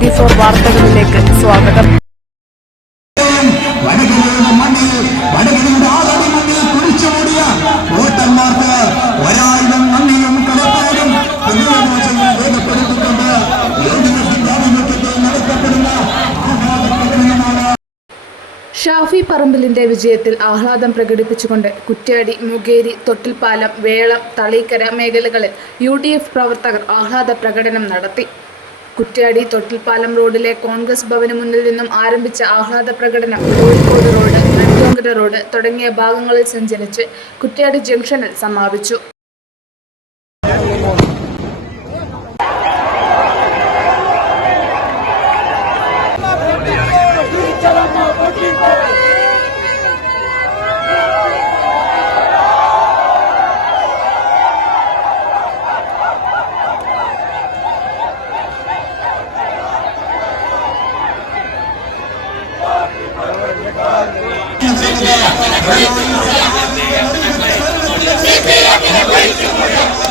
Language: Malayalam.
24 വാർത്തകളിലേക്ക് സ്വാഗതം. ഷാഫി പറമ്പിലിന്റെ വിജയത്തിൽ ആഹ്ലാദം പ്രകടിപ്പിച്ചുകൊണ്ട് കുറ്റ്യാടി, മുകേരി, തൊട്ടിൽപ്പാലം, വേളം, തളീക്കര മേഖലകളിൽ UDF പ്രവർത്തകർ ആഹ്ലാദ പ്രകടനം നടത്തി. കുറ്റ്യാടി തൊട്ടിൽപ്പാലം റോഡിലെ കോൺഗ്രസ് ഭവന് മുന്നിൽ നിന്നും ആരംഭിച്ച ആഹ്ലാദ പ്രകടനം കോഴിക്കോട് റോഡ്, നെടുങ്കണ്ടം റോഡ് തുടങ്ങിയ ഭാഗങ്ങളിൽ സഞ്ചരിച്ച് കുറ്റ്യാടി ജംഗ്ഷനിൽ സമാപിച്ചു. CPM